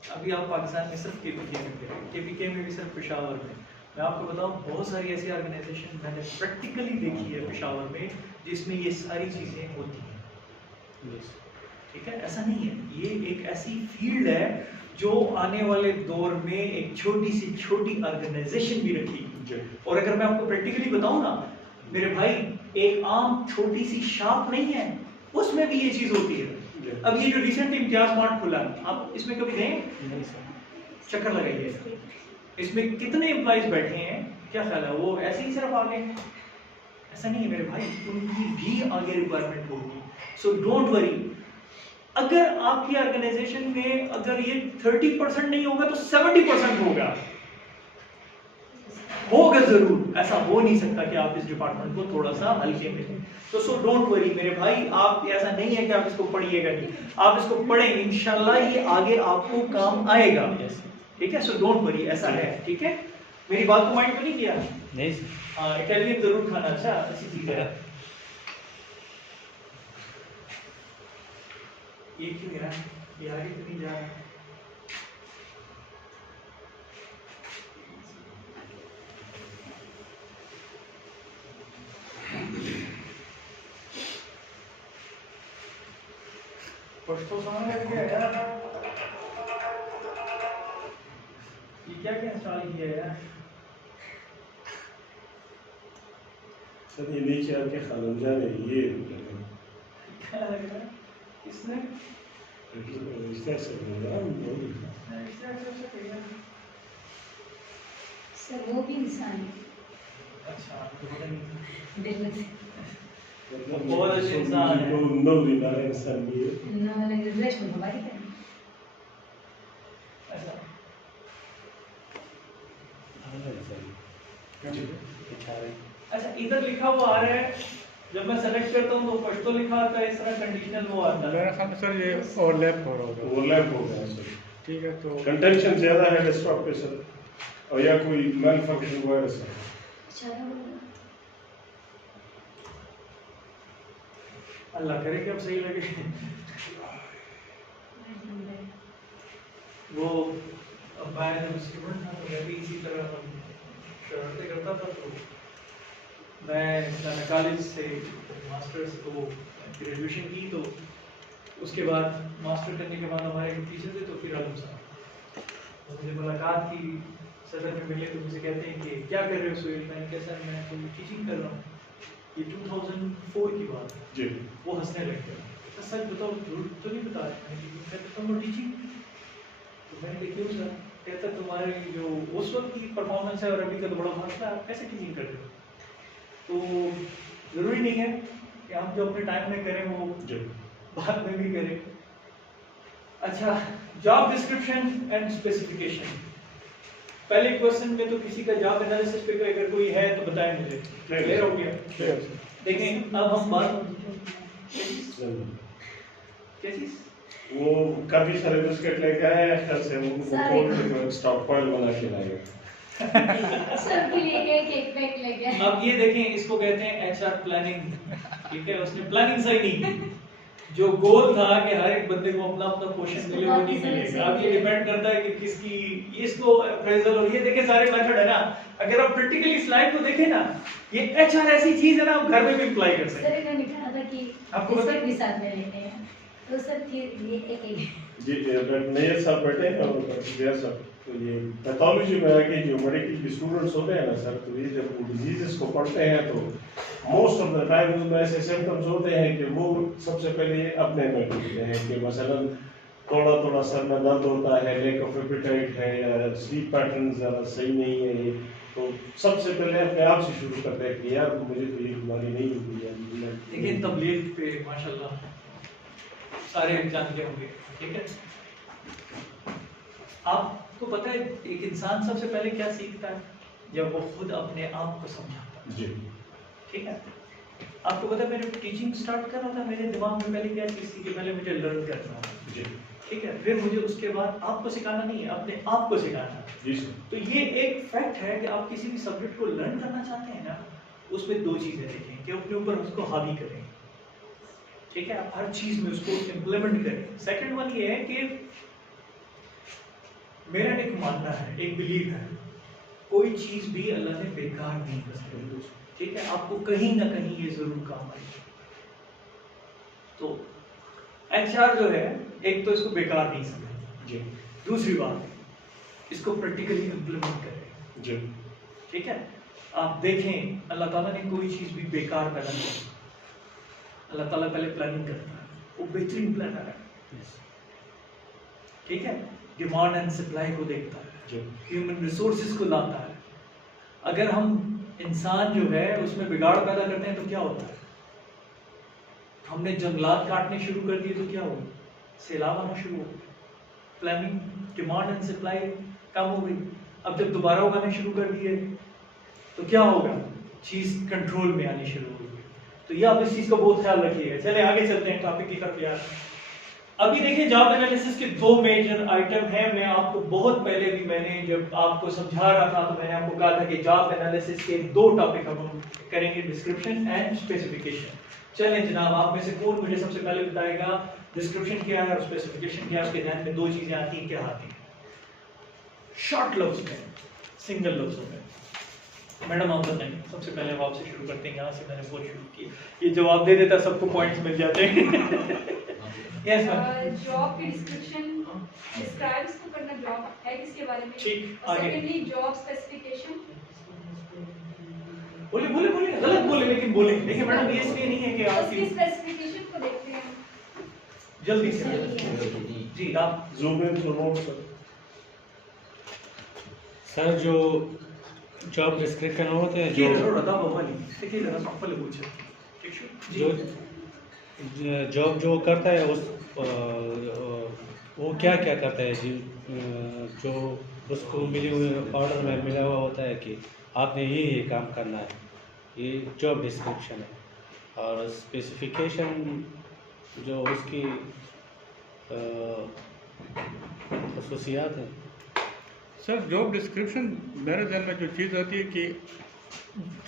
अभी आप पाकिस्तान में सिर्फ केपीके में करें, केपीके में भी सिर्फ पेशावर में। मैं आपको बताऊं बहुत सारी ऐसी ऑर्गेनाइजेशन मैंने प्रैक्टिकली देखी है पेशावर में जिसमें ये सारी चीज़ें होती हैं। ठीक है, ऐसा नहीं है, ये एक ऐसी फील्ड है जो आने वाले दौर में एक छोटी सी छोटी ऑर्गेनाइजेशन भी रखेगी। और अगर मैं आपको प्रैक्टिकली बताऊं ना मेरे भाई, एक आम छोटी सी शॉप नहीं है, उसमें भी ये चीज़ होती है। अब ये जो रिसेंट इम्तियाज मार्ट खुला, आप इसमें कभी गए? चक्कर लगाइए, इसमें कितने एम्प्लॉइज बैठे हैं, क्या ख्याल है वो ऐसे ही सिर्फ आगे? ऐसा नहीं है मेरे भाई, उनकी भी आगे रिक्वायरमेंट होगी। सो डोंट वरी, अगर आपकी ऑर्गेनाइजेशन में अगर ये 30% नहीं होगा तो 70% होगा जरूर। ऐसा हो नहीं सकता कि आप इस डिपार्टमेंट को थोड़ा सा हल्के में लें। तो सो डोंट वरी मेरे भाई, आप ऐसा नहीं है कि आप इसको पढ़िएगा नहीं, आप इसको पढ़ें, इंशाल्लाह ये आगे आपको काम आएगा। ठीक है, सो डोंट वरी, ऐसा है। ठीक है, मेरी बात को माइंड तो नहीं किया? नहीं। हाँ, इटालियन जरूर खाना, अच्छा अच्छी चीज है। ये क्यों यार, ये आगे क्यों नहीं जा रहा है? कुछ तो समझ में क्या यार, ये क्या क्या इंस्टॉल किया है यार? सर ये नीचे आके खालम जाने ये क्या लग रहा है इसने? सर वो भी इंसान है। अच्छा, आपको पता नहीं? दिल से बहुत अच्छे इंसान है। नौरी नारा इंसान भी है। ना लगे ड्रेस में हमारी तरह। ऐसा अच्छा, इधर लिखा हुआ आ रहा है, जब मैं सेलेक्ट करता हूँ तो फर्स्ट तो लिखा आता है, इस तरह कंडीशनल वो आता है। मेरा ख्याल सर ये ओवरलैप हो रहा होगा। ओवरलैप हो गया सर, ठीक है, तो कंटेंशन ज्यादा है डेस्कटॉप पे सर, और या कोई मैल फंक्शन हुआ है सर। अल्लाह करे कि अब सही लगे। वो अब मैं जब स्टूडेंट था तो मैं भी इसी तरह शरारतें करता था। तो मैं इस्लामिक कॉलेज से मास्टर्स को ग्रेजुएशन की, तो उसके बाद मास्टर करने के बाद हमारे एक टीचर थे तो फिर आलम साहब, तो मुझे मुलाकात की, सदर में मिले तो मुझे कहते हैं कि क्या कर रहे हो सुहेल? मैंने कहा सर मैं तो टीचिंग कर रहा हूँ। ये 2004 की बात है जी। वो हंसने लग गया, तो सर बताओ झूठ तो नहीं बता रहे? मैं कहता हूँ टीचिंग। तो मैंने कहा क्यों सर? कहता तुम्हारे जो उस वक्त की परफॉर्मेंस है और अभी का तो बड़ा फासला है, आप कैसे टीचिंग कर रहे हो? तो ज़रूरी नहीं है कि हम जो अपने टाइम में करें वो बाद में भी करें। अच्छा, जॉब डिस्क्रिप्शन एंड स्पेसिफिकेशन। पहले क्वेश्चन में तो किसी का जॉब एनालिसिस पे अगर कोई है तो बताएं मुझे। क्लियर हो गया? देखें अब हम बात क्या चीज़, वो काफी सारे बिस्किट लेके आए हैं घर से, वो स्टॉक पॉइल बना के लाए। सबके लिए एक पैक लेके। अब ये देखें, इसको कहते हैं एचआर प्लानिंग। ठीक है, उसने प्लानिंग सही नहीं की। जो गोल था कि हर एक बंदे को अपना अपना पोर्शन मिले, वो नहीं मिलेगा। अब ये डिपेंड करता है कि किसकी इसको अप्रेजल, और ये देखें सारे मेथड है ना। अगर आप प्रैक्टिकली स्लाइड को देखें ना, ये एचआर ऐसी चीज है ना, आप घर में भी अप्लाई कर सकते हैं। सर मैंने कहा था कि आपको पता है भी साथ में लेते हैं, तो सर फिर ये एक जी मेयर साहब बैठे हैं और मेयर साहब, तो ये पैथोलॉजी में आके जो मेडिकल के स्टूडेंट्स होते हैं ना सर, तो ये जब वो डिजीजेस को पढ़ते हैं तो मोस्ट ऑफ द टाइम उनमें ऐसे सिम्टम्स होते हैं कि वो सबसे पहले अपने में ढूंढते हैं कि मसलन थोड़ा थोड़ा सर में दर्द होता है, लेक ऑफ एपेटाइट है, या स्लीप पैटर्न ज़्यादा सही नहीं है, तो सबसे पहले अपने आप से शुरू करते हैं कि यार मुझे तो ये बीमारी नहीं हुई है। लेकिन तबलीग पे माशाल्लाह सारे जानते होंगे। ठीक है, आपको पता है एक इंसान सबसे पहले क्या सीखता है? जब वो खुद अपने आप को समझाता है। जी। ठीक है, आपको पता है मैंने टीचिंग स्टार्ट कर रहा था, मेरे दिमाग में पहले क्या चीज़ थी कि पहले मुझे लर्न करना है। जी। ठीक है, फिर मुझे उसके बाद आपको सिखाना नहीं है, अपने आप को सिखाना है। जी सर। तो ये एक फैक्ट है कि आप किसी भी सब्जेक्ट को लर्न करना चाहते हैं ना, उसमें दो चीज़ें देखें कि अपने ऊपर उसको हावी करें। ठीक है, आप हर चीज़ में उसको इम्प्लीमेंट करें। सेकंड वन ये है कि मेरा एक मानना है, एक बिलीव है, कोई चीज भी अल्लाह ने बेकार नहीं बनाई, ठीक है, आपको कहीं ना कहीं ये जरूर काम आएगी। तो एचआर जो है, एक तो इसको बेकार नहीं समझे जी, दूसरी बात इसको प्रैक्टिकली इम्प्लीमेंट करें जी। ठीक है। आप देखें अल्लाह ताला ने कोई चीज भी बेकार पैदा नहीं की, अल्लाह ताला पहले प्लानिंग करता है, वो बेहतरीन प्लानर है ठीक है, डिमांड एंड सप्लाई को देखता है, ह्यूमन रिसोर्सेज को लाता है। अगर हम इंसान जो है उसमें बिगाड़ पैदा करते हैं तो क्या होता है, हमने जंगलात काटने शुरू कर दिए तो क्या होगा, सैलाब आना शुरू हो गया, प्लानिंग डिमांड एंड सप्लाई कम हो गई। अब जब दोबारा उगाने शुरू कर दिए तो क्या होगा, चीज कंट्रोल में आनी शुरू हो गई। तो ये आप इस चीज का बहुत ख्याल रखिएगा। चले आगे चलते हैं टॉपिक की तरफ यार। अभी देखिए जॉब एनालिसिस के दो मेजर आइटम हैं। मैं आपको बहुत पहले भी मैंने जब आपको समझा रहा था तो मैंने आपको कहा था कि जॉब एनालिसिस के दो टॉपिक हम करेंगे, डिस्क्रिप्शन एंड स्पेसिफिकेशन। चलें जनाब, आप में से कौन मुझे सबसे पहले बताएगा डिस्क्रिप्शन क्या है और स्पेसिफिकेशन क्या है, उसके ध्यान में दो चीजें आती हैं, क्या आती हैं? शॉर्ट लफ्ज में, सिंगल लफ्जों में। मैडम आप बताएं, सबसे पहले हम आपसे शुरू करते हैं, यहाँ से मैंने बहुत शुरू की, ये जवाब दे देता सबको पॉइंट्स मिल जाते हैं। Yes ma'am. जॉब की डिस्क्रिप्शन डिस्क्राइब इसको करना, जॉब है किसके बारे में, ठीक, आगे। Secondly job specification. बोले बोले बोले, गलत बोले लेकिन बोले। देखिए मैडम ये इसलिए नहीं है कि उसकी आपकी स्पेसिफिकेशन को देखते हैं जल्दी से जी आप zoom in to note sir. Sir जो जॉब डिस्क्रिप्शन होते हैं, जी जो जरूर बता बाबा नहीं देखिए जरा पहले पूछे ठीक है जी। जॉब जो करता है उस वो क्या क्या करता है जी, जो उसको मिले हुए ऑर्डर में मिला हुआ होता है कि आपने ये काम करना है, ये जॉब डिस्क्रिप्शन है। और स्पेसिफिकेशन जो उसकी खसूसियात हैं। सर जॉब डिस्क्रिप्शन मेरे ध्यान में जो चीज़ होती है कि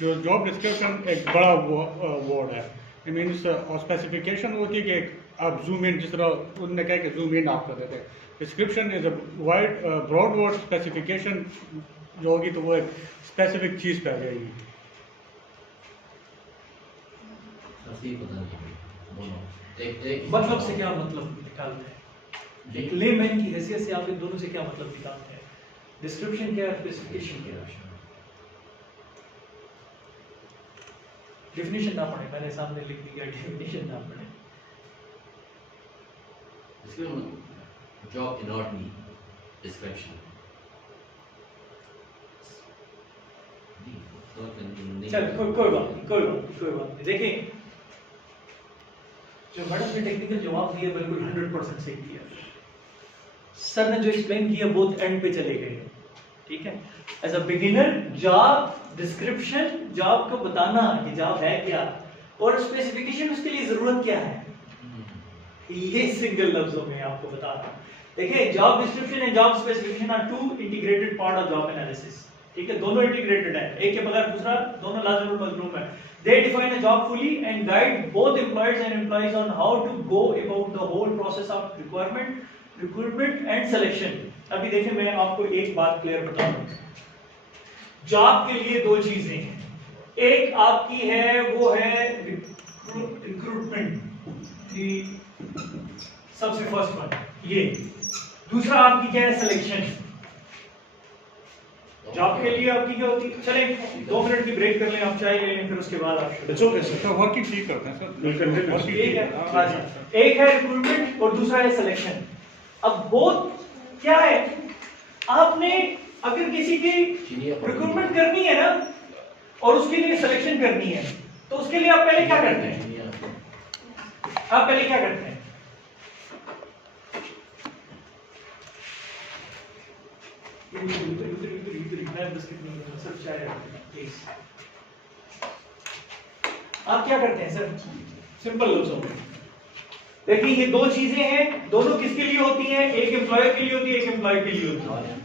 जो जॉब डिस्क्रिप्शन एक बड़ा वर्ड है, इट मीन्स, और स्पेसिफिकेशन होती है कि आप जूम इन, जिस तरह उन्होंने कहा कि जूम इन आप कर देते हैं। Description is a wide broad word, specification जो होगी तो वो एक स्पेसिफिक चीज़ पे आ जाएगी। मतलब से क्या मतलब निकालते हैं, एक लेमैन की हैसियत से आप इन दोनों से क्या मतलब निकालते हैं? डिस्क्रिप्शन क्या है, स्पेसिफिकेशन क्या है? डेफिनेशन ना पढ़े, मैंने सामने लिख दिया, डेफिनेशन ना पढ़े। Job cannot be description. चल कोई बात नहीं। देखिए जो मैडम ने टेक्निकल जवाब दिया बिल्कुल 100% सही दिया। सर ने जो एक्सप्लेन किया बहुत एंड पे चले गए, ठीक है। As a beginner job description, job को बताना कि जॉब है क्या और स्पेसिफिकेशन उसके लिए जरूरत क्या है, ये सिंगल लफ्जों में आपको बता रहा हूं। देखिए job description and job specification are two integrated part of job analysis, ठीक है, दोनों इंटीग्रेटेड है, एक के बगैर दूसरा, दोनों लाजिम और मजलूम है। They define a job fully and guide both employers and employees on how to go about the whole process of recruitment and selection. अभी देखिए मैं आपको एक बात क्लियर बताऊं, जॉब के लिए दो चीजें हैं, एक आपकी है वो है रिक्रूटमेंट, सबसे फर्स्ट वन ये, दूसरा आपकी क्या है, सिलेक्शन। जॉब के लिए आपकी क्या होती है, चलें 2 मिनट की ब्रेक कर लें, आप चाय ले लें, फिर उसके बाद आप it's okay sir. Sir working ठीक करते हैं सर, We'll continue. working एक ठीक है, है। अच्छा, एक है रिक्रूटमेंट और दूसरा है सिलेक्शन। अब बोथ क्या है, आपने अगर किसी की रिक्रूटमेंट करनी है ना और उसके लिए सिलेक्शन करनी है तो उसके लिए आप पहले क्या करते हैं, आप पहले क्या करते हैं, आप क्या करते हैं सर, सिंपल लफ्जों में देखिए ये दो चीजें हैं, दोनों किसके लिए होती हैं, एक एम्प्लॉयर के लिए होती है, एक एम्प्लॉय के लिए होती है।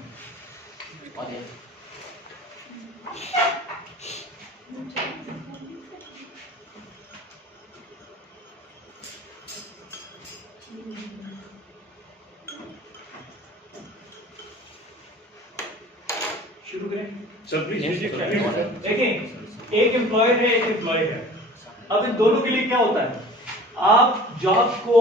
शुरू करें। सर प्लीज देखें, एक एम्प्लॉयर है, एक एम्प्लॉय है। अब इन दोनों के लिए क्या होता है, आप जॉब को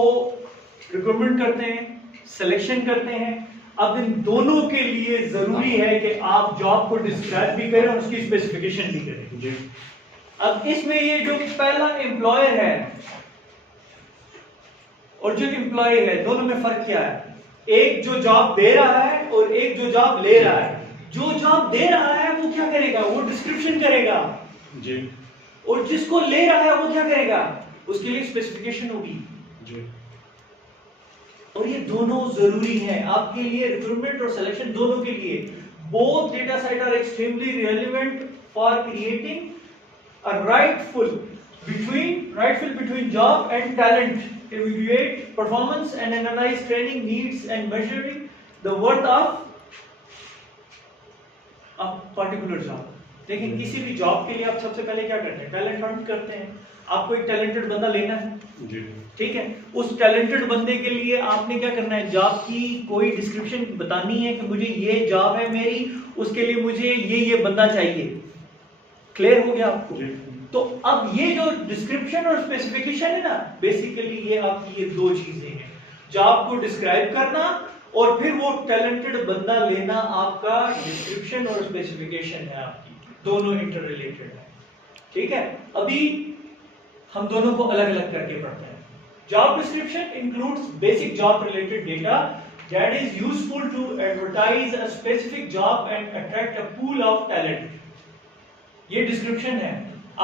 रिक्रूटमेंट करते हैं, सिलेक्शन करते हैं। अब इन दोनों के लिए जरूरी है कि आप जॉब को डिस्क्राइब भी करें और उसकी स्पेसिफिकेशन भी करें जी। अब इसमें ये जो पहला एम्प्लॉयर है और जो एम्प्लॉय है, दोनों में फर्क क्या है? एक जो जॉब दे रहा है और एक जो जॉब ले रहा है। जो जॉब दे रहा है वो क्या करेगा? वो डिस्क्रिप्शन करेगा जी। और जिसको ले रहा है वो क्या करेगा? उसके लिए स्पेसिफिकेशन होगी जी। और ये दोनों जरूरी हैं आपके लिए, रिक्रूटमेंट और सिलेक्शन दोनों के लिए। Both data set are extremely relevant for creating a rightful between job and talent, evaluate performance and analyze training needs and measuring the worth of a particular job। लेकिन किसी भी जॉब के लिए आप सबसे पहले क्या करते हैं? टैलेंट हंट करते हैं। आपको एक टैलेंटेड बंदा लेना है जी। ठीक है, उस टैलेंटेड बंदे के लिए आपने क्या करना है? जॉब की कोई डिस्क्रिप्शन बतानी है कि मुझे ये जॉब है मेरी, उसके लिए मुझे ये बंदा चाहिए। क्लियर हो गया आपको? तो अब ये जो डिस्क्रिप्शन और स्पेसिफिकेशन है ना, बेसिकली ये आपकी ये दो चीजें हैं, जॉब को डिस्क्राइब करना और फिर वो टैलेंटेड बंदा लेना। आपका डिस्क्रिप्शन और स्पेसिफिकेशन है आपकी, दोनों इंटर रिलेटेड है। ठीक है, अभी हम दोनों को अलग अलग करके पढ़ते हैं। Job description includes basic job related data that is useful to advertise a specific job and attract a pool of talent। ये डिस्क्रिप्शन है।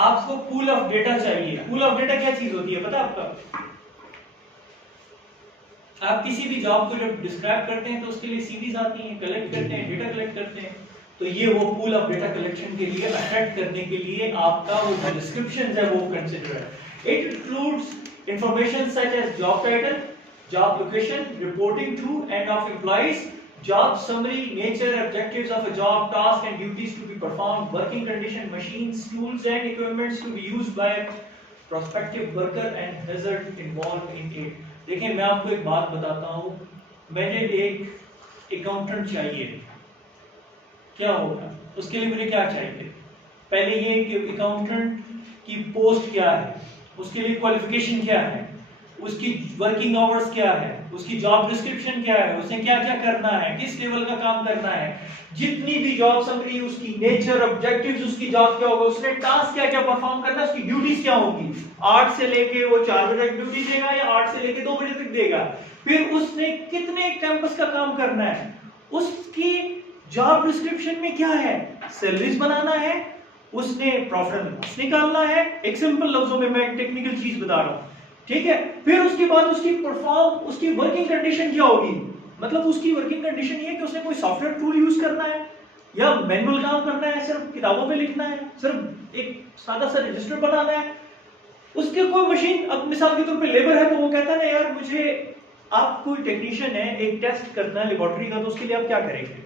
आपको पूल ऑफ डेटा चाहिए। पूल ऑफ डेटा क्या चीज होती है पता है आपका? आप किसी भी जॉब को जब डिस्क्राइब करते हैं तो उसके लिए सीवीज आती हैं, कलेक्ट करते हैं, डेटा कलेक्ट करते हैं। तो ये वो पूल ऑफ डेटा कलेक्शन के लिए, अट्रैक्ट करने के लिए आपका वो जो डिस्क्रिप्शन है वो कंसीडर है। It includes information such as job title, job location, reporting to and of employees, job summary, nature, objectives of a job, task and duties to be performed, working condition, machines, tools and equipments to be used by prospective worker and hazard involved in it। देखिए मैं आपको एक बात बताता हूँ, मुझे एक accountant चाहिए, क्या होगा? उसके लिए मुझे क्या चाहिए? पहले ये कि अकाउंटेंट की पोस्ट क्या है, उसके लिए क्वालिफिकेशन क्या है, उसकी वर्किंग आवर्स क्या है, उसकी जॉब डिस्क्रिप्शन क्या है, उसे क्या क्या करना है, किस लेवल का काम करना है, जितनी भी जॉब समरी, उसकी नेचर, ऑब्जेक्टिव्स, उसकी जॉब क्या होगा, उसने टास्क क्या क्या परफॉर्म करना है, उसकी ड्यूटीज क्या होगी। 8 से लेके वो 4 बजे तक ड्यूटी देगा या 8 से लेके 2 बजे तक देगा। फिर उसने कितने कैंपस का काम करना है, उसकी जॉब डिस्क्रिप्शन में क्या है, सैलरीज बनाना है, उसने प्रॉफिट एंड लॉस निकालना है। एक सिंपल लफ्जों में मैं एक टेक्निकल चीज बता रहा हूं, ठीक है। फिर उसके बाद उसकी वर्किंग कंडीशन क्या होगी, मतलब उसकी वर्किंग कंडीशन ये है कि उसने कोई सॉफ्टवेयर टूल यूज करना है या मैनुअल काम करना है, सिर्फ किताबों पे लिखना है, सिर्फ एक सादा सा रजिस्टर बनाना है। उसके कोई मशीन, अब मिसाल के तौर पे लेबर है तो वो कहता है ना यार मुझे, आप कोई टेक्नीशियन है, एक टेस्ट करना है लेबोरेटरी का, तो उसके लिए आप क्या करेंगे?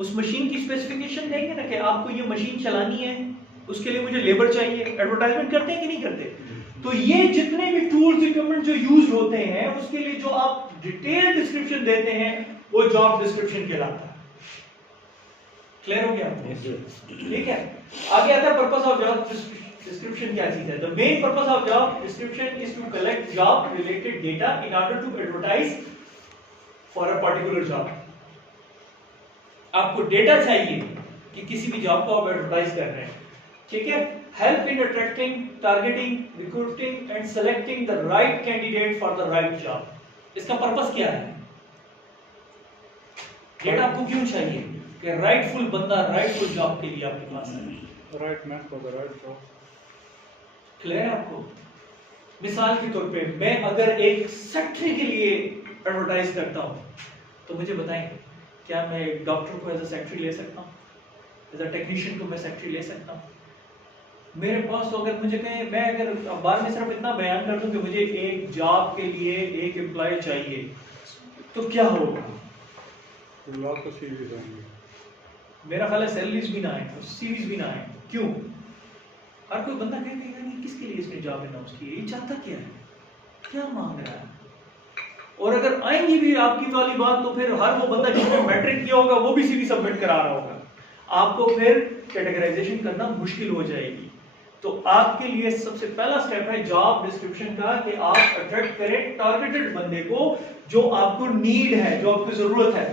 उस मशीन की स्पेसिफिकेशन देंगे ना कि आपको ये मशीन चलानी है, उसके लिए मुझे लेबर चाहिए। एडवर्टाइजमेंट करते हैं कि नहीं करते? तो ये जितने भी टूल्स इक्विपमेंट जो यूज होते हैं उसके लिए जो आप डिटेल डिस्क्रिप्शन देते हैं वो जॉब डिस्क्रिप्शन कहलाता है। क्लियर हो गया? ठीक है, आगे आता है पर्पस ऑफ जॉब डिस्क्रिप्शन क्या चीज है। The main purpose of job description is to collect job related data in order to advertise for a particular job. आपको डेटा चाहिए कि किसी भी जॉब को आप एडवर्टाइज कर रहे हैं, ठीक है। Help in attracting, targeting, recruiting and selecting the right candidate for the right job. इसका पर्पस क्या है? डेटा आपको क्यों चाहिए? कि राइटफुल बंदा राइटफुल जॉब के लिए आपके पास है, right man for the right job. Clear है आपको? मिसाल के तौर पे मैं अगर एक सेक्रेटरी के लिए एडवर्टाइज करता हूं तो मुझे बताएं, क्या मैं एक डॉक्टर को एज अ सेक्रेटरी ले सकता हूं? एज अ टेक्नीशियन को मैं सेक्रेटरी ले सकता हूं? मेरे पास तो अगर मुझे कहें, मैं अगर अखबार में सिर्फ इतना बयान कर दूं कि मुझे एक जॉब के लिए एक एम्प्लॉय चाहिए, तो क्या होगा? लाख सीवीज आएंगे, मेरा ख्याल है सैलरीज भी ना आए, सीवीज भी ना आए। क्यों? हर कोई बंदा कहेगा नहीं किसके लिए इसने जॉब अनाउंस की है, ये चाहता क्या है, क्या मांग रहा है। और अगर आएंगी भी आपकी वाली बात, तो फिर हर वो बंदा जिसने मैट्रिक किया होगा वो भी सीवी सबमिट करा रहा होगा, आपको फिर कैटेगराइजेशन करना मुश्किल हो जाएगी। तो आपके लिए सबसे पहला स्टेप है जॉब डिस्क्रिप्शन का, कि आप अट्रैक्ट करें टारगेटेड बंदे को जो आपको नीड है, जो आपको जरूरत है।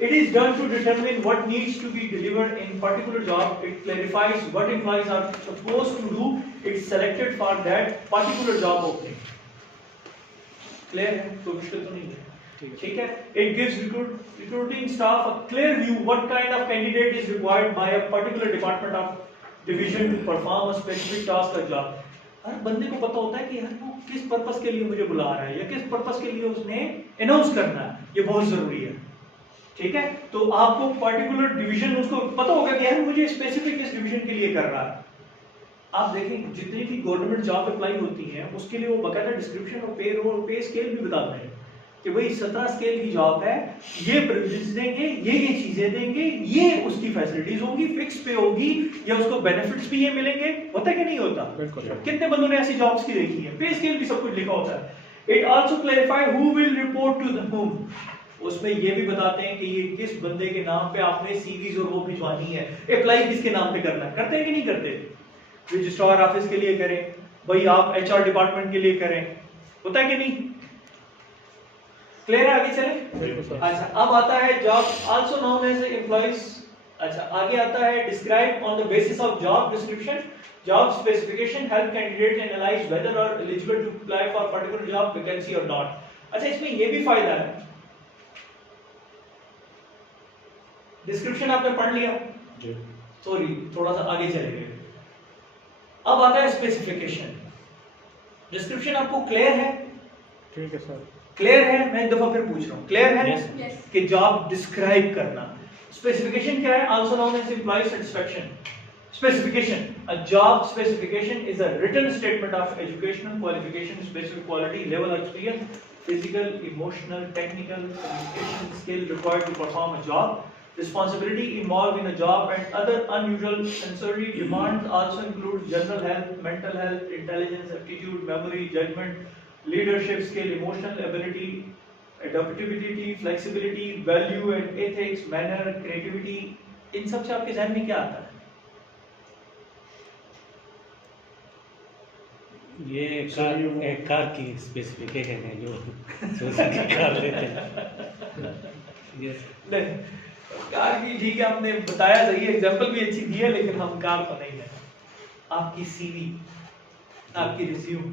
It is done to determine what needs to be delivered in particular job. It clarifies what employees are supposed to do. It's selected for that particular job opening. Clear है? तो मुश्किल तो नहीं है, ठीक है? It gives recruiting staff a clear view what kind of candidate is required by a particular department of division to perform a specific task or job. हर बंदे को पता होता है कि यार वो किस पर्पस के लिए मुझे बुला रहा है या किस पर्पस के लिए उसने अनाउंस करना है, ये बहुत जरूरी है, ठीक है? तो आपको पर्टिकुलर डिवीजन, उसको पता होगा कि यार मुझे स्पेसिफिक इस डिवीजन के लिए कर रहा है। आप देखें जितनी भी गवर्नमेंट जॉब अप्लाई होती हैं उसके लिए वो बकायदा डिस्क्रिप्शन और पे रोल, पे स्केल भी बताते हैं कि भाई 17 स्केल की जॉब है, ये प्रिविलेजेस देंगे, ये चीजें देंगे, ये उसकी फैसिलिटीज होगी, फिक्स पे होगी, या उसको बेनिफिट्स भी ये मिलेंगे। होता है कि नहीं होता? कितने बंदों ने ऐसी जॉब्स की देखी है? पे स्केल भी सब कुछ लिखा होता है। It also clarify who will report to the home. उसमें ये भी बताते हैं कि ये किस बंदे के नाम पे आपने सीवीज और वो भिजवानी है, अप्लाई किसके नाम पे करना है। करते हैं कि नहीं करते? रजिस्ट्रार ऑफिस के लिए करें, भाई आप एचआर डिपार्टमेंट के लिए करें, होता है कि नहीं? क्लियर है? आगे चले। अच्छा, अब आता है job also known as employees. अच्छा, आगे आता है describe on the basis of job description, job specification help candidate analyse whether are eligible to apply for particular job vacancy और नॉट। अच्छा, इसमें ये भी फायदा है, डिस्क्रिप्शन आपने पढ़ लिया, सॉरी थोड़ा सा आगे चले गए। अब आता है स्पेसिफिकेशन। डिस्क्रिप्शन आपको क्लियर है? ठीक है सर। क्लियर है? मैं एक दफा फिर पूछ रहा हूँ, क्लियर है? Yes. कि जॉब डिस्क्राइब करना। स्पेसिफिकेशन क्या है? Also known as employ satisfaction. Specification. A job specification is a written statement of educational qualification, specific quality, level of experience, physical, emotional, technical, communication skill required to perform a job. Responsibility involved in a job and other unusual sensory demands also include general health, mental health, intelligence, aptitude, memory, judgment, leadership skill, emotional ability, adaptability, flexibility, value and ethics, manner, creativity. इन सब से आपके ज़हन में क्या आता है? ये एक कार की स्पेसिफिकेशन है जो सुजुकी कार लेते हैं। यस, नहीं, कार की ठीक है, आपने बताया सही, एग्जांपल भी अच्छी दी है, लेकिन हम कार तो नहीं है। आपकी सीवी, आपकी रिज्यूम,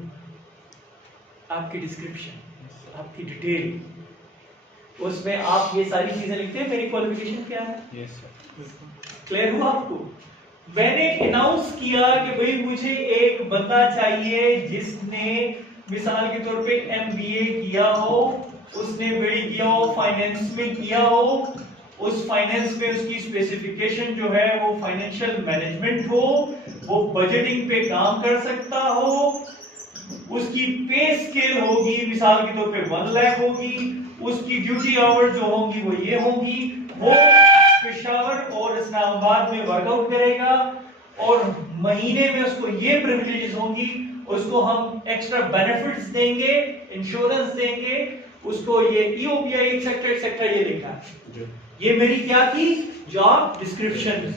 आपकी डिस्क्रिप्शन, आपकी डिटेल, उसमें आप ये सारी चीजें लिखते हैं, मेरी क्वालिफिकेशन क्या है। Yes sir. क्लियर हुआ आपको? मैंने अनाउंस किया कि भाई मुझे एक बंदा चाहिए जिसने मिसाल के तौर पे एमबीए किया हो, उसने बड़ी किया हो, फाइनेंस में किया हो, उस फाइनेंस में उसकी स्पेसिफिकेशन जो है वो फाइनेंशियल मैनेजमेंट हो, वो बजटिंग पे काम कर सकता हो, उसकी पे स्केल होगी मिसाल के तौर पे 1 लाख होगी, उसकी ड्यूटी आवर जो होंगी वो ये होंगी, वो पेशावर और इस्लामाबाद में वर्कआउट करेगा और महीने में उसको ये प्रिविलेजेस होंगी, उसको हम एक्स्ट्रा बेनिफिट्स देंगे, इंश्योरेंस देंगे, उसको ये ईओपीआई एक्सेट्रा ये लिखा है। ये मेरी क्या थी? Job description.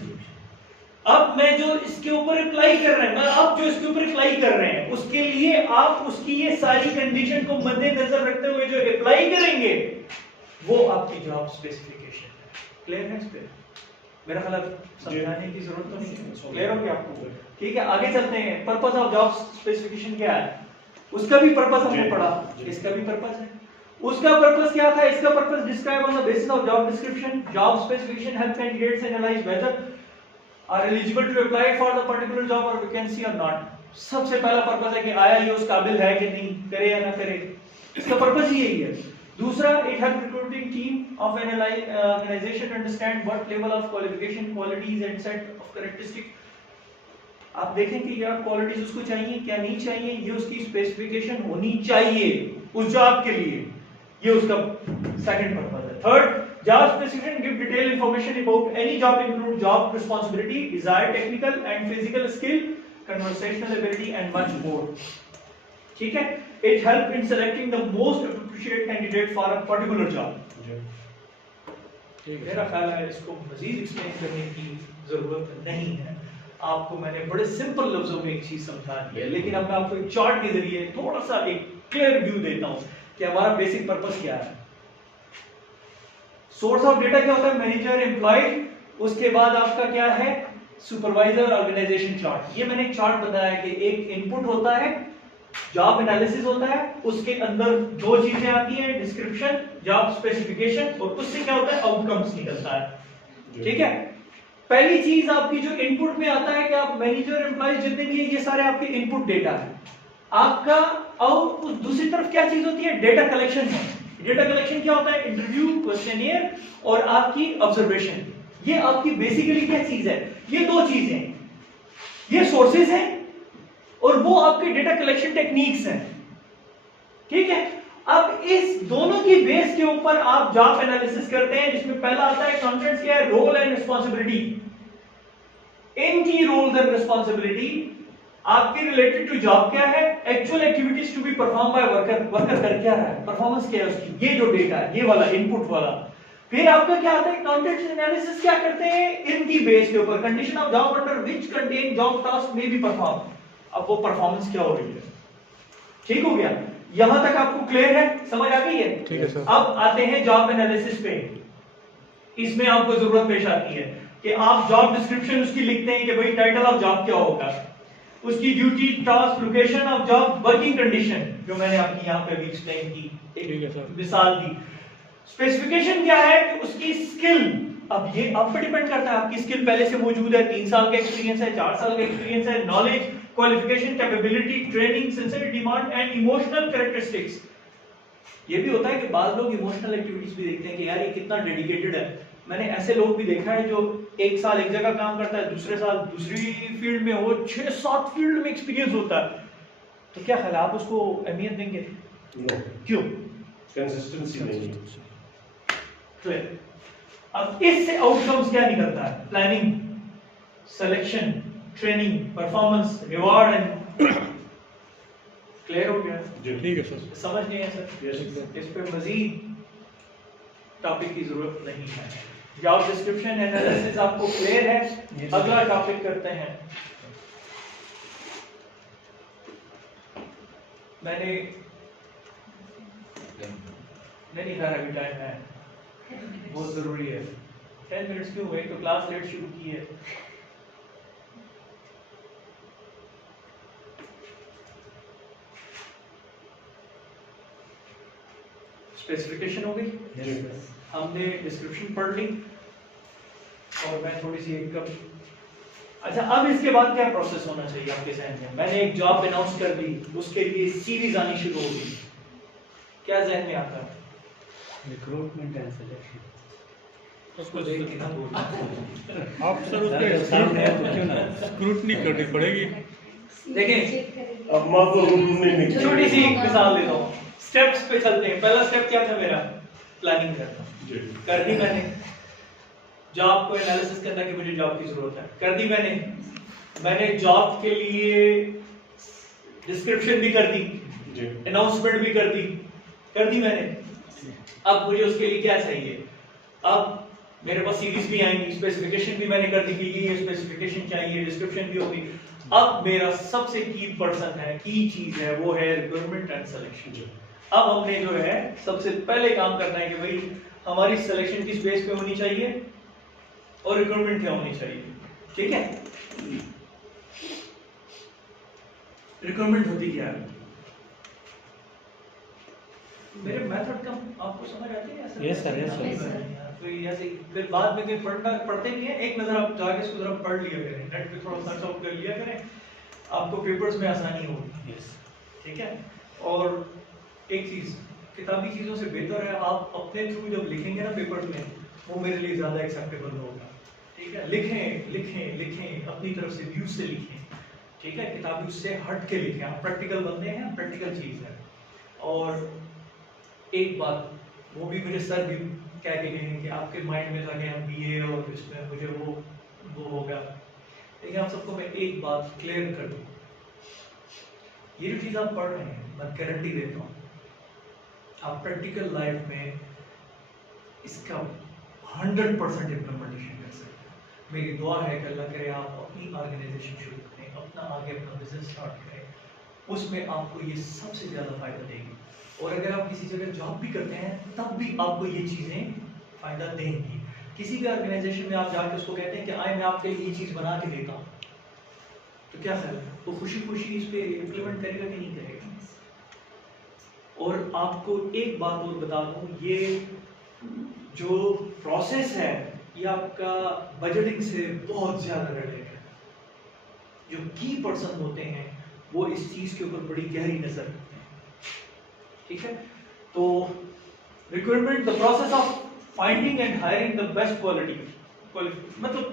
अब मैं जो इसके ऊपर अप्लाई कर रहे हैं, अब जो इसके ऊपर अप्लाई कर रहे हैं उसके लिए आप उसकी ये सारी कंडीशन को मद्देनजर रखते हुए जो अप्लाई करेंगे वो आपकी जॉब स्पेसिफिकेशन। क्लियर है इस पे? मेरा ख्याल समझाने की जरूरत तो नहीं है, क्लियर हो गया आपको? ठीक है, आगे चलते हैं। पर्पस ऑफ जॉब स्पेसिफिकेशन क्या है? उसका भी पर्पस हमने पढ़ा, इसका भी पर्पस है। उसका पर्पस क्या था? इसका purpose describe on the basis of job description, job specification help candidates analyse whether are eligible to apply for the particular job और वैकेंसी और नॉट। सबसे पहला पर्पस है कि आया ये उस काबिल है कि नहीं, करे या ना करे, इसका पर्पस ही यही है। दूसरा, it help recruiting team of an organization to understand what level of qualification, qualities and set of characteristics. आप देखें कि यार क्वालिटीज उसको चाहिए क्या नहीं चाहिए, ये उसकी स्पेसिफिकेशन होनी चाहिए उस जॉब के लिए, ये उसका सेकंड पर्पस है। Third, job specification give detail information about any job include job responsibility, desired technical and physical skill, conversational ability and much more. ठीक है, it help in selecting the most appreciate candidate for a particular job. जी मेरा ख्याल है इसको मजीद explain करने की जरूरत नहीं है। आपको मैंने बड़े सिंपल लफ्जों में एक चीज समझा दी है, लेकिन अब मैं आपको एक चार्ट के जरिए थोड़ा सा एक क्लियर व्यू देता हूं कि हमारा बेसिक पर्पस क्या है। सोर्स ऑफ डेटा क्या होता है? मैनेजर, एम्प्लॉय, उसके बाद आपका क्या है? Supervisor, organisation chart. ये मैंने एक चार्ट बताया कि एक इनपुट होता है, जॉब एनालिसिस होता है, उसके अंदर दो चीजें आती हैं, डिस्क्रिप्शन, जॉब स्पेसिफिकेशन, और उससे क्या होता है? आउटकम्स निकलता है। ठीक है, पहली चीज आपकी जो इनपुट में आता है कि आप मैनेजर, एम्प्लॉय जितने भी ये सारे आपके इनपुट डेटा है आपका। और दूसरी तरफ क्या चीज होती है? डेटा कलेक्शन है। डेटा कलेक्शन क्या होता है? इंटरव्यू, क्वेश्चनियर और आपकी ऑब्जर्वेशन। ये आपकी बेसिकली क्या चीज है? ये दो चीजें, ये सोर्सेज हैं और वो आपके डेटा कलेक्शन टेक्निक्स हैं। ठीक है, अब इस दोनों की बेस के ऊपर आप जॉब एनालिसिस करते हैं, जिसमें पहला आता है कंटेंट्स क्या है? Role and responsibility. इनकी रोल्स एंड रिस्पांसिबिलिटी आपकी रिलेटेड टू जॉब क्या है? Actual activities to be perform by worker. Worker कर क्या रहा है? परफॉर्मेंस क्या है उसकी? ये जो डेटा है, ये वाला इनपुट वाला। फिर आपका क्या आता है? कंटेंट्स एनालिसिस क्या करते हैं? इनकी बेस के ऊपर condition of job under which contain job task में बी परफॉर्म। अब वो परफॉर्मेंस क्या हो रही है? ठीक हो गया? यहां तक आपको क्लियर है? समझ आ गई है? ठीक है सर। अब आते हैं जॉब एनालिसिस पे। इसमें आपको जरूरत पेश आती है कि आप जॉब डिस्क्रिप्शन उसकी लिखते हैं कि भाई टाइटल ऑफ जॉब क्या होगा, उसकी duty, task, location of job, working condition, जो मैंने आपकी यहां पे भी एक्सप्लेन की, ठीक है सर। मिसाल दी। स्पेसिफिकेशन क्या है? कि उसकी स्किल, अब ये आप पे डिपेंड करता है आपकी स्किल पहले से मौजूद है, 3 साल का एक्सपीरियंस है, 4 साल का एक्सपीरियंस है, knowledge, qualification, capability, training, sincere demand and emotional characteristics. ये भी होता है कि बाद लोग इमोशनल एक्टिविटीज भी देखते हैं कि यार ये कितना डेडिकेटेड है। मैंने ऐसे लोग भी देखा है जो 1 साल एक जगह काम करता है, दूसरे साल दूसरी फील्ड में हो, 6-7 फील्ड में एक्सपीरियंस होता है, तो क्या ख्याल है आप उसको अहमियत देंगे? नो, क्यों? कंसिस्टेंसी नहीं। क्लियर। अब इससे आउटकम्स क्या निकलता है? Planning, selection, training, performance, reward and clear हो गया? जी ठीक है सर। समझ नहीं है सर? Yes. इस पे मजीद टॉपिक की जरूरत नहीं है। जॉब डिस्क्रिप्शन एनालिसिस आपको क्लियर है? अगला टॉपिक करते हैं। मैंने नहीं कहा अभी टाइम है, बहुत जरूरी है। 10 मिनट्स क्यों हुए? तो क्लास लेट शुरू की है। स्पेसिफिकेशन हो गई, हमने डिस्क्रिप्शन पढ़ ली, और मैं थोड़ी सी एक कप। अच्छा, अब इसके बाद क्या प्रोसेस होना चाहिए आपके जहन में? मैंने एक जॉब अनाउंस कर दी, उसके लिए सीरीज आनी शुरू हो गई, क्या जहन में आता है? Recruitment and selection. उसको देख के ना बोलना। आप सर उस पे सामने है तो क्यों ना? स्क्रूटनी करनी पड़ेगी। देखें, अब माँ को नहीं छोटी सी एक मिसाल देता हूँ, स्टेप्स पे चलते हैं। पहला स्टेप क्या था मेरा? प्लानिंग करना। जी कर दी मैंने, जॉब को एनालिसिस करना कि मुझे जॉब की जरूरत है, कर दी मैंने जॉब के लिए डिस्क्रिप्शन भी कर दी, जी अनाउंसमेंट भी कर दी मैंने। अब मुझे उसके लिए क्या चाहिए? अब मेरे पास सीरीज भी आएंगी, स्पेसिफिकेशन भी मैंने कर दी कि ये स्पेसिफिकेशन चाहिए, डिस्क्रिप्शन भी होगी। अब मेरा सबसे की पर्सन है, की चीज है, वो है रिक्वायरमेंट एंड सिलेक्शन। अब हमने जो है सबसे पहले काम करना है कि भाई हमारी सिलेक्शन किस बेस पे होनी चाहिए और रिक्वायरमेंट क्या होनी चाहिए। ठीक है, रिक्वायरमेंट होती क्या है? मेरे मेथड का आपको समझ आती है? Yes, sir, yes, sir. तो ऐसे फिर बाद में कोई पढ़ते नहीं है, एक नजर आप जाके इसको जरा पढ़ लिया करें, नेट पे थोड़ा सर्च आउट कर लिया करें, आपको पेपर्स में आसानी होगी। यस। ठीक है, और एक चीज, किताबी चीजों से बेहतर है आप अपने थ्रू जब लिखेंगे ना पेपर में, वो मेरे लिए ज्यादा एक्सेप्टेबल होगा। ठीक है, लिखें लिखें लिखें, अपनी तरफ से व्यूज से लिखें। ठीक है, किताबी उससे हट के लिखें। आप प्रैक्टिकल बंदे हैं, प्रैक्टिकल चीज है। और एक बात वो भी मेरे सर भी कह के गए हैं कि आपके माइंड में था कि हम बीए और इसमें मुझे वो होगा, लेकिन आप सबको मैं एक बात क्लियर कर दूं, ये जो चीज आप पढ़ रहे हैं मैं गारंटी देता हूँ आप प्रैक्टिकल लाइफ में इसका 100% इम्प्लीमेंटेशन कर सकते हैं। मेरी दुआ है कि अल्लाह करे आप अपनी ऑर्गेनाइजेशन शुरू करें, आगे अपना बिजनेस स्टार्ट करें, उसमें आपको ये सबसे ज़्यादा फ़ायदा देगी। और अगर आप किसी जगह जॉब भी करते हैं तब भी आपको ये चीज़ें फ़ायदा देंगी। किसी भी ऑर्गेनाइजेशन में आप जाके उसको कहते हैं कि आए मैं आपके लिए ये चीज़ बना के देता हूँ, तो क्या ख्याल है वो खुशी खुशी इस पर इम्प्लीमेंट करेगा कि नहीं करेगा? और आपको एक बात और बता दूँ, ये जो प्रोसेस है ये आपका बजटिंग से बहुत ज़्यादा रिलेटेड है। जो की पर्सन होते हैं वो इस चीज़ के ऊपर बड़ी गहरी नज़र रखते हैं, ठीक है? तो requirement the process of finding and hiring the best quality, मतलब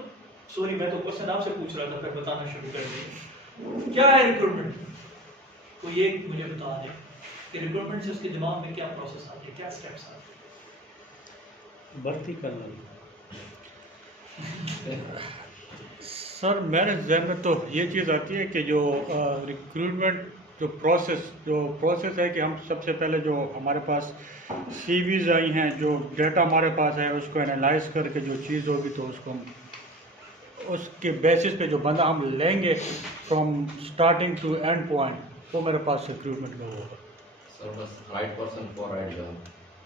सॉरी मैं तो क्वेश्चन आपसे पूछ रहा था, फिर बताना शुरू कर दें। क्या है रिक्वायरमेंट? तो ये मुझे बता दें कि रिक्वायरमेंट से उसके दिमाग में क्या प्रोसेस आती है, क्या स्टेप्स आते हैं? भर्ती करना। सर मेरे जहन में तो ये चीज़ आती है कि जो रिक्रूटमेंट जो प्रोसेस है कि हम सबसे पहले जो हमारे पास सीवीज आई हैं, जो डेटा हमारे पास है उसको एनालाइज करके जो चीज़ होगी तो उसको हम उसके बेसिस पे जो बंदा हम लेंगे from starting to end point, वो मेरे पास रिक्रूटमेंट में होगा। सर बस right person for right job.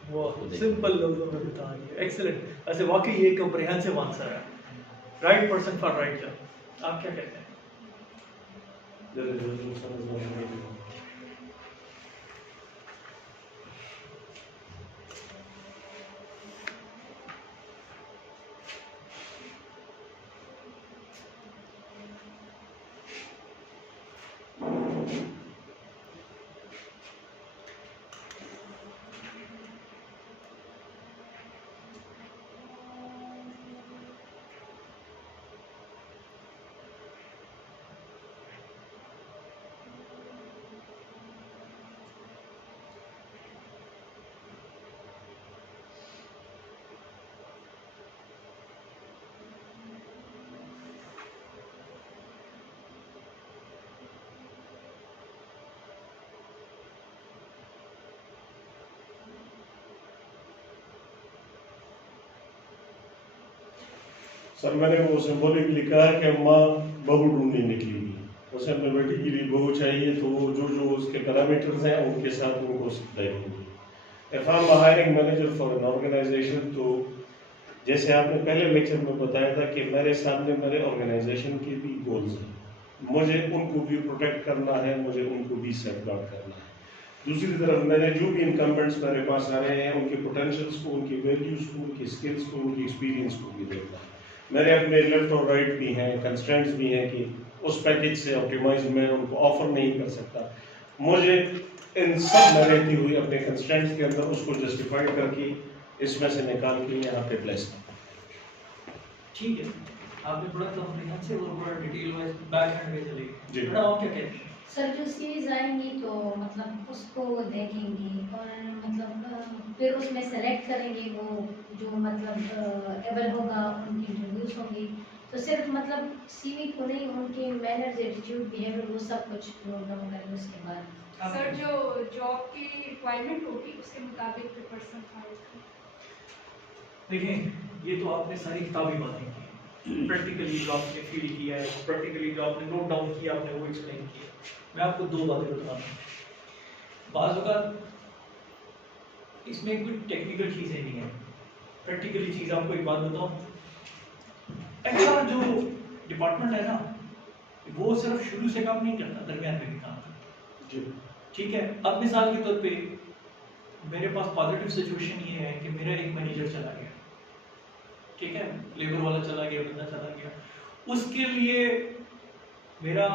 वो सिंपल लफ्ज़ों में बता दिया, एक्सीलेंट। ऐसे वाकई ये कॉम्प्रिहेंसिव आंसर है, right person for right job. आप क्या कहते हैं? सर मैंने वो सिंबॉलिकली कहा कि माँ बहू ढूंढने निकलेगी, उसे अपने बेटी के लिए बहू चाहिए, तो वो जो उसके पैरामीटर्स हैं उनके साथ उनको सप्लाई होगी। If I am hiring manager for an organisation, तो जैसे आपने पहले लेक्चर में बताया था कि मेरे सामने मेरे ऑर्गेनाइजेशन के भी गोल्स हैं, मुझे उनको भी प्रोटेक्ट करना है, मुझे उनको भी सेफगार्ड करना है। दूसरी तरफ मैंने जो भी इनकम्बेंट्स मेरे पास आ रहे हैं उनके पोटेंशियल्स को, उनकी वैल्यूज़ को, उनकी स्किल्स को, उनकी एक्सपीरियंस को भी देखना है। मेरे अपने लेफ्ट और राइट भी हैं, कंस्ट्रेंट्स भी हैं कि उस पैकेज से ऑप्टिमाइज मैं उनको ऑफर नहीं कर सकता। मुझे इन सब में रहती हुई अपने कंस्ट्रेंट्स के अंदर उसको जस्टिफाई करके इसमें से निकाल के यहाँ पे प्लेस करना। ठीक है, आपने बड़ा कॉम्प्रिहेंसिव और बड़ा डिटेल वाइज बैक एंड में चले जी। गए। मैडम आप क्या कहते हैं? सर जो सीरीज आएंगी तो मतलब उसको वो देखेंगी और मतलब फिर उसमें सेलेक्ट करेंगे वो जो मतलब एबल होगा, उनकी इंटरव्यूज होंगी। तो सिर्फ मतलब सीवी को नहीं, उनके मैनर्स, एटीट्यूड, बिहेवियर वो सब कुछ नोट डाउन करेंगे। उसके बाद सर जो जॉब की रिक्वायरमेंट होगी उसके मुताबिक पर्सन हायर। देखिए ये तो आपने सारी किताबी बातें की, प्रैक्टिकली जो आपने फील किया है, प्रैक्टिकली जो आपने नोट डाउन किया, आपने वो एक्सप्लेन किया। मैं आपको दो बातें बताता हूँ। बाज़ औक़ात इसमें कोई टेक्निकल चीज़ें नहीं है, प्रैक्टिकली चीज़ आपको एक बात बताऊँ, अच्छा जो डिपार्टमेंट है ना वो सिर्फ शुरू से काम नहीं करता, दरमियान में भी काम करता। ठीक है, अब मिसाल के तौर पे मेरे पास पॉजिटिव सिचुएशन ये है कि मेरा एक मैनेजर चला गया, ठीक है, लेबर वाला चला गया, बंदा चला गया, उसके लिए मेरा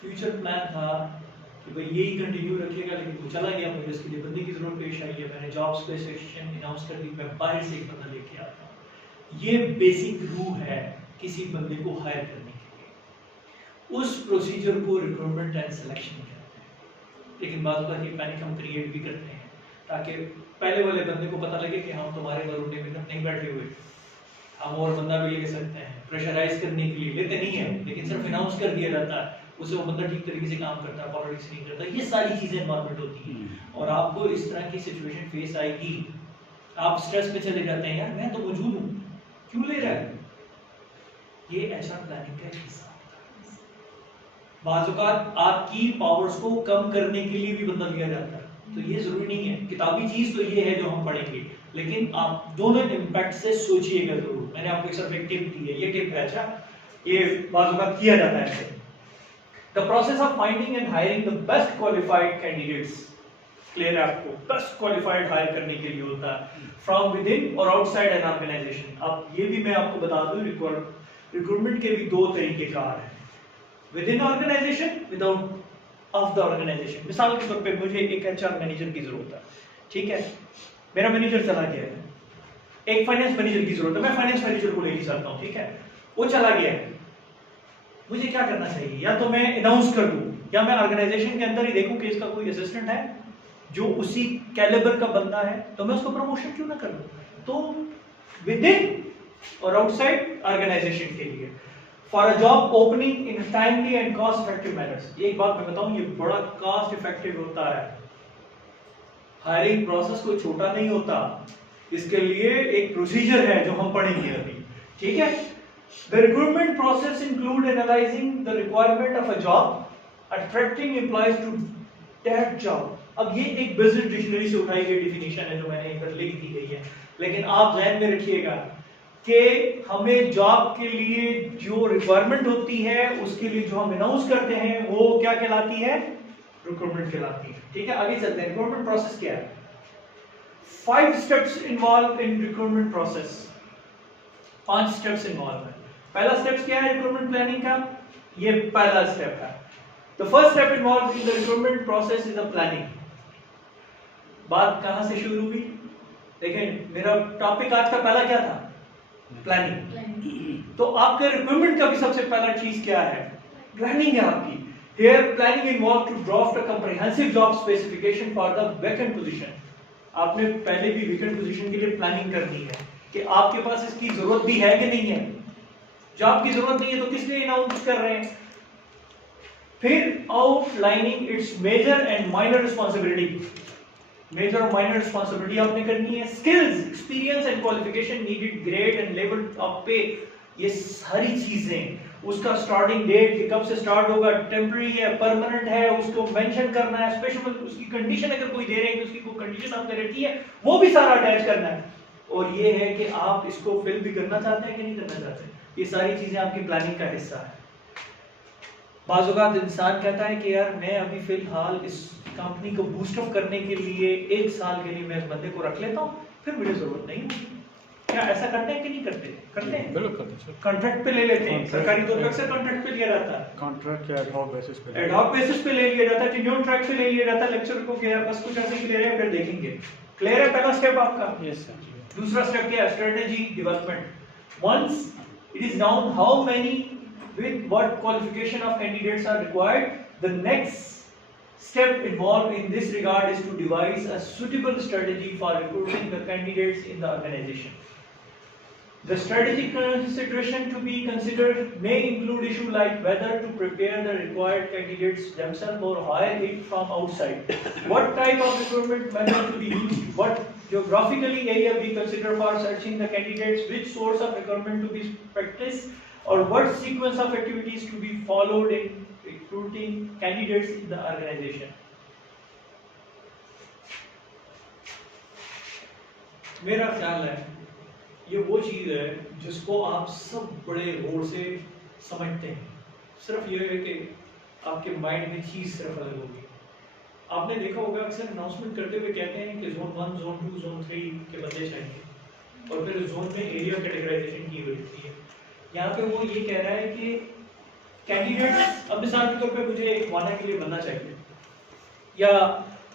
फ्यूचर प्लान था कि भाई यही कंटिन्यू रखिएगा, लेकिन वो चला गया, मुझे उसके लिए बंदे की जरूरत पेश आई है, मैंने जॉब स्पेसिफिकेशन अनाउंस कर दी, मैं बाहर से एक बंदा लेके आता हूँ। ये बेसिक रूल है किसी बंदे को हायर करने के लिए, उस प्रोसीजर को रिक्रूटमेंट एंड सिलेक्शन कहते हैं। लेकिन बात बात ये पैनिक हम क्रिएट भी करते हैं ताकि पहले वाले बंदे को पता लगे कि हम तुम्हारे मरूने में नहीं बैठे हुए, हम और बंदा भी ले सकते हैं। प्रेशराइज करने के लिए लेते नहीं है, लेकिन सिर्फ अनाउंस कर दिया जाता है, उसे वो बंदा ठीक तरीके से काम करता है, पॉलिटिक्स नहीं करता, ये सारी चीजें इन्वायरमेंट होती हैं। और आपको इस तरह की सिचुएशन फेस आएगी, आप स्ट्रेस पे चले जाते हैं, यार मैं तो मौजूद हूँ, क्यों ले रहा है? ये एचआर प्लानिंग का एक हिस्सा होता है। बाज़ औक़ात आपकी पावर्स को कम करने के लिए भी बंदा लिया जाता है, तो ये जरूरी नहीं है। किताबी चीज तो ये है जो हम पढ़ेंगे, लेकिन आप दोनों इम्पैक्ट से सोचिएगा जरूर। मैंने आपको सिर्फ एक टिप दी है, ये टिप है, अच्छा ये बाज़ औक़ात किया जाता है ऐसे। The process of finding and hiring the best qualified candidates, clear है आपको? बेस्ट क्वालिफाइड हायर करने के लिए होता है फ्रॉम विद इन और आउटसाइड एन ऑर्गेनाइजेशन। अब ये भी मैं आपको बता दूं, रिक्रूटमेंट के भी दो तरीके कार हैं, within organisation, without of the organisation. मिसाल के तौर पे मुझे एक एचआर मैनेजर की जरूरत है, ठीक है, मेरा मैनेजर चला गया है, एक फाइनेंस मैनेजर की जरूरत है, मैं फाइनेंस मैनेजर को लेके चलता हूँ, ठीक है, वो चला गया है, मुझे क्या करना चाहिए? या तो मैं अनाउंस कर दूं, या मैं ऑर्गेनाइजेशन के अंदर ही देखूं कि इसका कोई असिस्टेंट है जो उसी कैलिबर का बंदा है, तो मैं उसको प्रमोशन क्यों ना कर दूं? तो विद इन और आउटसाइड ऑर्गेनाइजेशन के लिए for a job opening in timely and cost effective manners. एक बात मैं बताऊं, ये बड़ा कॉस्ट इफेक्टिव होता है। हायरिंग प्रोसेस कोई छोटा नहीं होता, इसके लिए एक प्रोसीजर है जो हम पढ़ेंगे अभी, ठीक है। The recruitment process include analyzing the requirement of a job, attracting employees to that job. अब ये एक बिजनेस डिक्शनरी से उठाई गई डिफिनेशन है जो मैंने इधर लिख दी गई है, लेकिन आप ध्यान में रखिएगा कि हमें जॉब के लिए जो रिक्वायरमेंट होती है उसके लिए जो हम अनाउंस करते हैं वो क्या कहलाती है? रिक्रूटमेंट कहलाती है, ठीक है। आगे चलते हैं, रिक्रूटमेंट प्रोसेस क्या है? 5 steps involve in recruitment process. 5 steps involve है। पहला स्टेप क्या है रिक्रूटमेंट प्लानिंग का? ये पहला स्टेप है। The first step involve in the recruitment process is the planning. बात कहां से शुरू हुई? देखें, मेरा टॉपिक आज का पहला क्या था? प्लानिंग। तो आपके रिक्रूटमेंट का भी सबसे पहला चीज क्या है? प्लानिंग है आपकी। Here planning involved to draft a comprehensive job specification for the vacant position. आपने पहले भी vacant position के लिए प्लानिंग करनी है कि आपके पास इसकी जरूरत भी है कि नहीं है। जॉब की जरूरत नहीं है तो किस लिए अनाउंस कर रहे हैं? फिर outlining its major and minor responsibility. Major और माइनर रिस्पांसिबिलिटी आपने करनी है। Skills, experience and qualification needed, grade and level of pay, ये सारी चीजें, उसका स्टार्टिंग डेट कि कब से स्टार्ट होगा, टेम्पररी है, परमानेंट है, उसको मेंशन करना है, स्पेशल उसकी कंडीशन अगर कोई दे रहे हैं कि उसकी कोई कंडीशन आपने रखी है वो भी सारा अटैच करना है। और ये है कि आप इसको फिल भी करना चाहते हैं कि नहीं करना चाहते, ये सारी चीजें आपकी प्लानिंग का हिस्सा है। बाज़ औक़ात इंसान कहता है कि यार मैं अभी फिलहाल इस कंपनी को बूस्टअप करने के लिए 1 साल के लिए मैं इस बंदे को रख लेता हूँ, फिर मुझे जरूरत नहीं होगी। क्या ऐसा करते हैं कि नहीं करते? करते हैं, बिल्कुल। कॉन्ट्रैक्ट पे ले लेते हैं, सरकारी तौर पे अक्सर कॉन्ट्रैक्ट पे लिया जाता है, कॉन्ट्रैक्ट या एडहॉक बेसिस पे, एडहॉक बेसिस पे ले लिया जाता है, टेन्योर ट्रैक पे ले लिया जाता है, लेक्चर को क्या बस कुछ ऐसे ही ले रहे हैं फिर देखेंगे। क्लियर है पहला स्टेप आपका? Yes sir. दूसरा स्टेप क्या है? Strategy development. Once it is known how many with what qualification of candidates are required, the next step involved in this regard is to devise a suitable strategy for recruiting the candidates in the organization. The strategic consideration to be considered may include issues like whether to prepare the required candidates themselves or hire it from outside, what type of recruitment method to be used, what geographically area be considered for searching the candidates, which source of recruitment to be practiced, or what sequence of activities to be followed in recruiting candidates in the organization. मेरा ख्याल है ये वो चीज है जिसको आप सब बड़े गौर से समझते हैं, सिर्फ ये है कि आपके माइंड में चीज सिर्फ अलग होगी। आपने देखा होगा अक्सर अनाउंसमेंट करते हुए कहते हैं कि जोन 1, जोन 2, जोन 3 के बंदे चाहिए, और फिर जोन में एरिया कैटेगराइजेशन की हुई होती है। यहाँ पे वो ये कह रहा है कि कैंडिडेट, अब मिसाल के तौर पे मुझे एक वाना के लिए बनना चाहिए या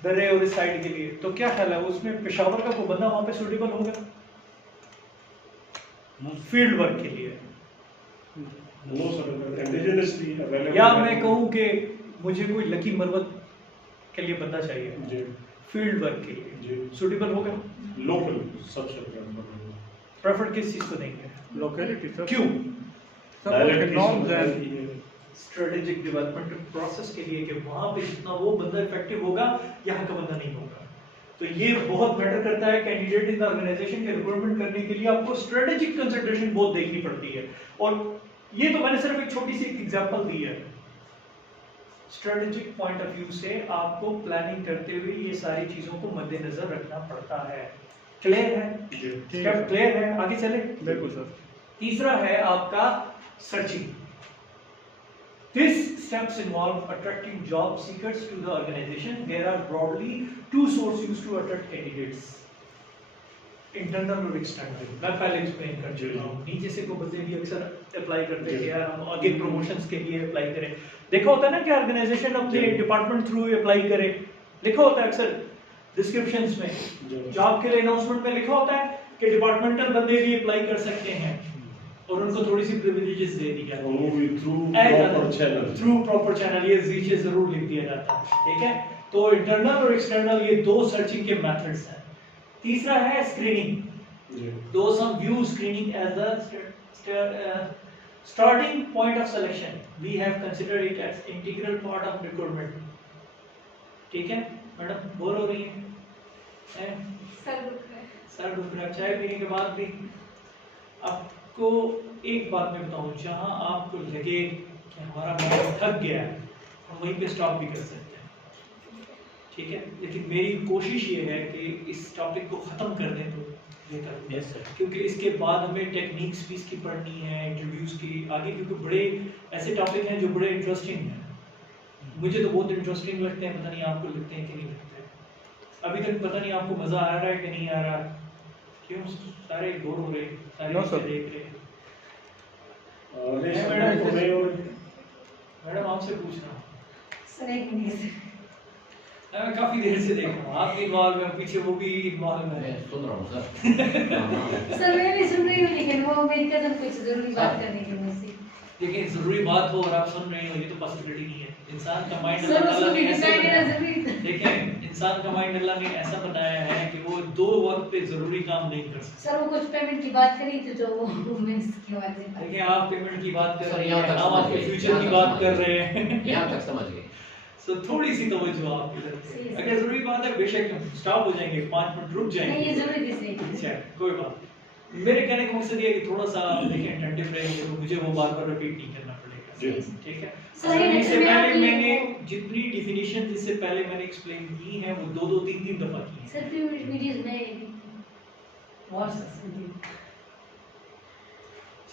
दर्रे और इस साइड के लिए, तो क्या ख्याल है उसमें पेशावर का कोई बंदा वहाँ पे सूटेबल होगा फील्ड वर्क के लिए? No sir, indigenously available. या मैं कहूँ कि मुझे कोई लकी मरवत के लिए बंदा चाहिए जी, फील्ड वर्क के लिए, जी, सूटेबल होगा? लोकल सबसे प्रेफर किस चीज को देंगे? Locality sir. क्यों? सब norms and strategic development process के लिए कि वहां पे जितना वो बंदा इफेक्टिव होगा यहाँ का बंदा नहीं होगा। तो ये बहुत मैटर करता है कैंडिडेट इन द ऑर्गेनाइजेशन के रिक्रूटमेंट करने के लिए आपको स्ट्रेटेजिक कंसिडरेशन बहुत देखनी पड़ती है। और ये तो मैंने सिर्फ एक छोटी सी एग्जांपल दी है। स्ट्रेटेजिक पॉइंट ऑफ व्यू से आपको प्लानिंग करते हुए ये सारी चीजों को मद्देनजर रखना पड़ता है। क्लियर है? स्टेप क्लियर है? आगे चले। बिल्कुल सर। तीसरा है आपका searching. This steps involve attracting job seekers to the organization. There are broadly two sources used to attract candidates. Internal और external. मैं पहले explain कर चुका हूँ। नीचे से को बंदे भी अक्सर अप्लाई करते हैं कि यार हम आगे प्रमोशंस के लिए अप्लाई करें। देखा होता है ना कि ऑर्गेनाइजेशन अपने डिपार्टमेंट थ्रू अप्लाई करे। लिखा होता है अक्सर डिस्क्रिप्शंस में, जॉब के लिए अनाउंसमेंट में लिखा होता है कि डिपार्टमेंटल बंदे भी अप्लाई कर सकते हैं और उनको थोड़ी सी प्रिविलेजेस दे दी जाती है थ्रू प्रॉपर चैनल। ये नीचे जरूर लिख दिया जाता है, ठीक है। तो इंटरनल और एक्सटर्नल ये दो सर्चिंग के मेथड्स हैं। तीसरा है screening. Those some view screening as a starting point of selection. We have considered it as integral part of recruitment. ठीक है मैडम, बोर हो रही है? सर दुख रहा है। सर दुख रहा है। चाय पीने के बाद भी आपको एक बात मैं बताऊं, जहां आपको लगे कि हमारा माइंड थक गया है हम वहीं पे स्टॉप भी कर सकते हैं, ठीक है। लेकिन मेरी कोशिश ये है कि इस टॉपिक को ख़त्म कर दें तो बेहतर, यस सर। क्योंकि इसके बाद हमें टेक्निक्स भी इसकी पढ़नी है, इंटरव्यूज़ की आगे, क्योंकि बड़े ऐसे टॉपिक हैं जो बड़े इंटरेस्टिंग हैं। मुझे तो बहुत इंटरेस्टिंग लगते हैं, पता नहीं आपको लगते हैं कि नहीं लगते। अभी तक पता नहीं आपको मज़ा आ रहा है कि नहीं आ रहा, क्यों सारे बोर हो रहे, सारे No, sir. देख रहे। मैडम आपसे पूछना, सर एक मिनट। मैं काफी देर से देख रहा हूँ, आप भी इन्वॉल्व हैं, पीछे वो भी इन्वॉल्व है। मैं सुन रहा हूँ सर। सर मैं भी सुन रही हूँ लेकिन वो मेरी कजन कुछ जरूरी बात करने की मुझसे। लेकिन जरूरी बात हो और आप सुन रहे हो, ये तो पॉसिबिलिटी नहीं है। इंसान का माइंड सर अल्लाह ने ऐसे बनाया है। जरूरी। देखें, इंसान का माइंड अल्लाह ने ऐसा बनाया है कि वो दो वक्त पे जरूरी काम नहीं कर सकता। सर वो कुछ पेमेंट की बात करी थी तो वो मैं इसके बारे में देखिए, आप पेमेंट की बात कर सर, रहे यहाँ हैं, तक हम समझ आपके गए, फ्यूचर यहाँ की तक बात समझ कर गए। रहे हैं। यहाँ तक समझ गए। सो थोड़ी सी तवज्जो आपकी तरफ सही से। है। अगर जरूरी बात है बेशक हम स्टॉप हो जाएंगे, 5 मिनट रुक जाएंगे। नहीं ये जरूरी थी सही। अच्छा, कोई बात नहीं। मेरे कहने का मकसद ये है कि थोड़ा सा देखें अटेंटिव रहेंगे तो मुझे वो बार-बार रिपीट नहीं करना पड़ेगा, ठीक है। सही है, इससे मैं पहले आपकी मैंने वो- जितनी डेफिनेशन जिससे पहले मैंने एक्सप्लेन की है वो 2-2 3-3 दफा की है। सर फिर वीडियोस में और सर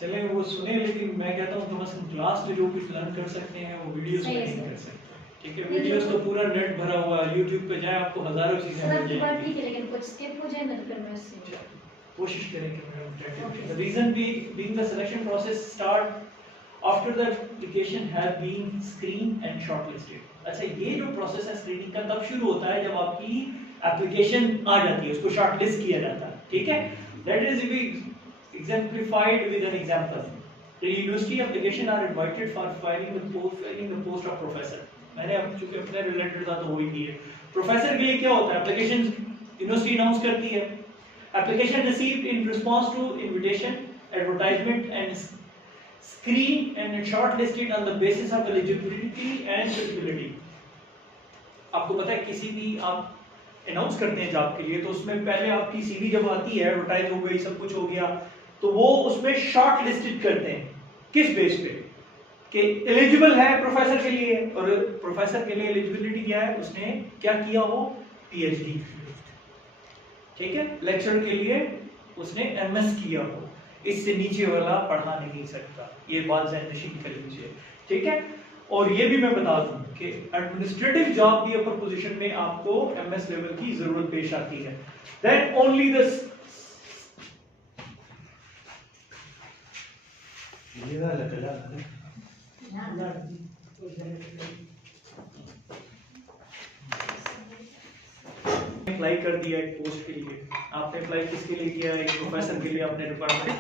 चलें वो सुने, लेकिन मैं कहता हूँ कम से कम क्लास में जो कुछ लर्न कर सकते हैं वो वीडियोस में सही है, नहीं सर। कर सकते, ठीक है। वीडियोस तो पूरा नेट भरा हुआ है, YouTube पे जाए आपको हजारों चीजें सर मिल आपकी बात जाएंगी। ठीक है लेकिन कुछ स्किप हो जाए ना तो फिर मैं उससे कोशिश करें कि madam the reason being the selection process start after the application have been screened and shortlisted। अच्छा, ये जो प्रोसेस है स्क्रीनिंग का तब शुरू होता है जब आपकी एप्लीकेशन आ जाती है, उसको शॉर्टलिस्ट किया जाता है, ठीक है। That is exemplified with an example। The university application are invited for filing the post of professor। मैंने अब चूंकि अपने रिलेटेड था तो वही की है। प्रोफेसर के लिए क्या होता है, एप्लीकेशन यूनिवर्सिटी अनाउंस करती है, application received in response to invitation, advertisement and screened and shortlisted on the basis of eligibility and suitability। आपको पता है किसी भी आप अनाउंस करते हैं जॉब के लिए तो उसमें पहले आपकी सीवी जब आती है, एडवर्टाइज हो गई, सब कुछ हो गया, तो वो उसमें शॉर्ट लिस्टेड करते हैं किस बेस पे कि एलिजिबल है प्रोफेसर के लिए, और प्रोफेसर के लिए एलिजिबिलिटी क्या है, उसने क्या किया हो, पीएचडी, ठीक है। लेक्चर के लिए उसने एमएस किया हो, इससे नीचे वाला पढ़ा नहीं सकता, ये बात ज़हन नशीन कर लीजिए, ठीक है। और ये भी मैं बता दूं कि एडमिनिस्ट्रेटिव जॉब की अपर पोजीशन में आपको एमएस लेवल की जरूरत पेश आती है। देन ओनली द अप्लाई कर दिया एक पोस्ट के लिए, आपने अप्लाई किसके लिए किया, एक प्रोफेसर के लिए, आपने रिक्वायरमेंट